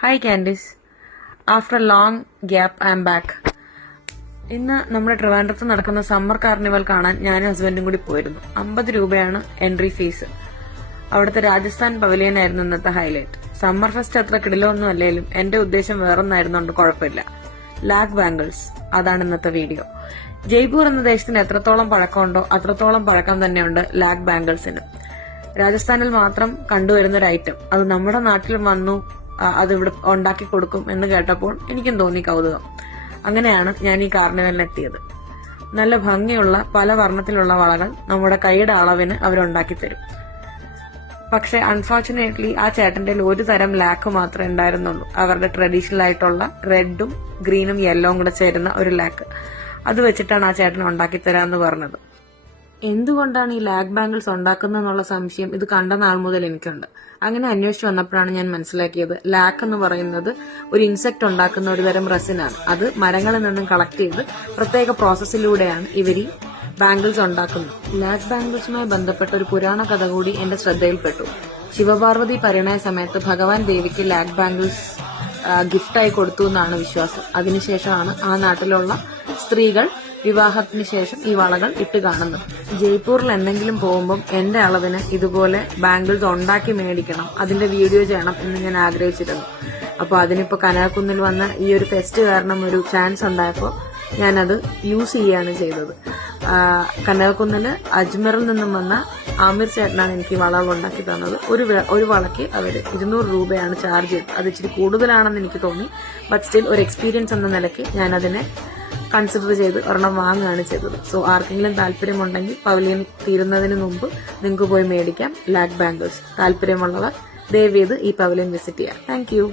Hi candies, after A long gap I M back. ഇന്ന് നമ്മുടെ ട്രിവാൻഡ്രത്ത് നടക്കുന്ന സമ്മർ കാർണിവൽ കാണാൻ ഞാനും ഹസ്ബൻഡും കൂടി പോയിരുന്നു. 50 രൂപയാണ് എൻട്രി ഫീസ്. അവിടുത്തെ രാജസ്ഥാൻ പവലിയനായിരുന്നു ഇന്നത്തെ ഹൈലൈറ്റ്. സമ്മർ ഫെസ്റ്റ് അത്ര കിടിലൊന്നും അല്ലെങ്കിലും എന്റെ ഉദ്ദേശം വേറൊന്നായിരുന്നുകൊണ്ട് കുഴപ്പമില്ല. ലാഗ് ബാംഗിൾസ്, അതാണ് ഇന്നത്തെ വീഡിയോ. ജയ്പൂർ എന്ന ദേശത്തിന് എത്രത്തോളം പഴക്കമുണ്ടോ അത്രത്തോളം പഴക്കം തന്നെയുണ്ട് ലാഗ് ബാംഗിൾസിന്. രാജസ്ഥാനിൽ മാത്രം കണ്ടുവരുന്ന ഒരു ഐറ്റം അത് നമ്മുടെ നാട്ടിലും വന്നു, അതിവിടെ ഉണ്ടാക്കി കൊടുക്കും എന്ന് കേട്ടപ്പോൾ എനിക്കും തോന്നി കൗതുകം. അങ്ങനെയാണ് ഞാൻ ഈ കാർണിവലിനെത്തിയത്. നല്ല ഭംഗിയുള്ള പല വർണ്ണത്തിലുള്ള വളകൾ നമ്മുടെ കൈയുടെ അളവിന് അവരുണ്ടാക്കി തരും. പക്ഷെ അൺഫോർച്ചുനേറ്റ്ലി ആ ചേട്ടന്റെ ഒരു തരം ലാക്ക് മാത്രമേ ഉണ്ടായിരുന്നുള്ളൂ. അവരുടെ ട്രഡീഷണൽ ആയിട്ടുള്ള റെഡും ഗ്രീനും യെല്ലോയും കൂടെ ചേരുന്ന ഒരു ലാക്ക്. അത് വെച്ചിട്ടാണ് ആ ചേട്ടൻ ഉണ്ടാക്കി തരാമെന്ന് പറഞ്ഞത്. എന്തുകൊണ്ടാണ് ഈ ലാഗ് ബാംഗിൾസ് ഉണ്ടാക്കുന്നതെന്നുള്ള സംശയം ഇത് കണ്ട നാൾ മുതൽ എനിക്കുണ്ട്. അങ്ങനെ അന്വേഷിച്ച് വന്നപ്പോഴാണ് ഞാൻ മനസ്സിലാക്കിയത് ലാക്ക് എന്ന് പറയുന്നത് ഒരു ഇൻസെക്ട് ഉണ്ടാക്കുന്ന ഒരു തരം റെസിനാണ്. അത് മരങ്ങളിൽ നിന്നും കളക്ട് ചെയ്ത് പ്രത്യേക പ്രോസസ്സിലൂടെയാണ് ഇവർ ഈ ബാംഗിൾസ് ഉണ്ടാക്കുന്നത്. ലാഗ് ബാംഗിൾസുമായി ബന്ധപ്പെട്ട ഒരു പുരാണ കഥ കൂടി എന്റെ ശ്രദ്ധയിൽപ്പെട്ടു. ശിവപാർവതി പരിണയ സമയത്ത് ഭഗവാൻ ദേവിക്ക് ലാഗ് ബാംഗിൾസ് ഗിഫ്റ്റായി കൊടുത്തു എന്നാണ് വിശ്വാസം. അതിനുശേഷമാണ് ആ നാട്ടിലുള്ള സ്ത്രീകൾ വിവാഹത്തിന് ശേഷം ഈ വളകൾ ഇട്ട് കാണുന്നത്. ജയ്പൂരിൽ എന്തെങ്കിലും പോകുമ്പോൾ എന്റെ അളവിന് ഇതുപോലെ ബാംഗിൾസ് ഉണ്ടാക്കി മേടിക്കണം, അതിന്റെ വീഡിയോ ചെയ്യണം എന്ന് ഞാൻ ആഗ്രഹിച്ചിരുന്നു. അപ്പൊ അതിനിപ്പോ കനകക്കുന്നിൽ വന്ന ഈ ഒരു ഫെസ്റ്റ് കാരണം ഒരു ചാൻസ് ഉണ്ടായപ്പോൾ ഞാനത് യൂസ് ചെയ്യുകയാണ് ചെയ്തത്. കനകക്കുന്നില് അജ്മറിൽ നിന്നും വന്ന ആമിർ ചേട്ടനാണ് എനിക്ക് വളകൾ ഉണ്ടാക്കി തന്നത്. ഒരു വളയ്ക്ക് അവര് 200 രൂപയാണ് ചാർജ് ചെയ്തത്. അത് ഇച്ചിരി കൂടുതലാണെന്ന് എനിക്ക് തോന്നി. ബട്ട് സ്റ്റിൽ ഒരു എക്സ്പീരിയൻസ് എന്ന നിലയ്ക്ക് ഞാൻ അതിനെ കൺസിഡർ ചെയ്ത് ഒരെണ്ണം വാങ്ങുകയാണ് ചെയ്തത്. സോ ആർക്കെങ്കിലും താല്പര്യമുണ്ടെങ്കിൽ പവലിയൻ തീരുന്നതിന് മുമ്പ് നിങ്ങൾക്ക് പോയി മേടിക്കാം ലാഗ് ബാംഗിൾസ്. താല്പര്യമുള്ളവർ ദയവ് ചെയ്ത് ഈ പവലിയൻ വിസിറ്റ് ചെയ്യാം. Thank you.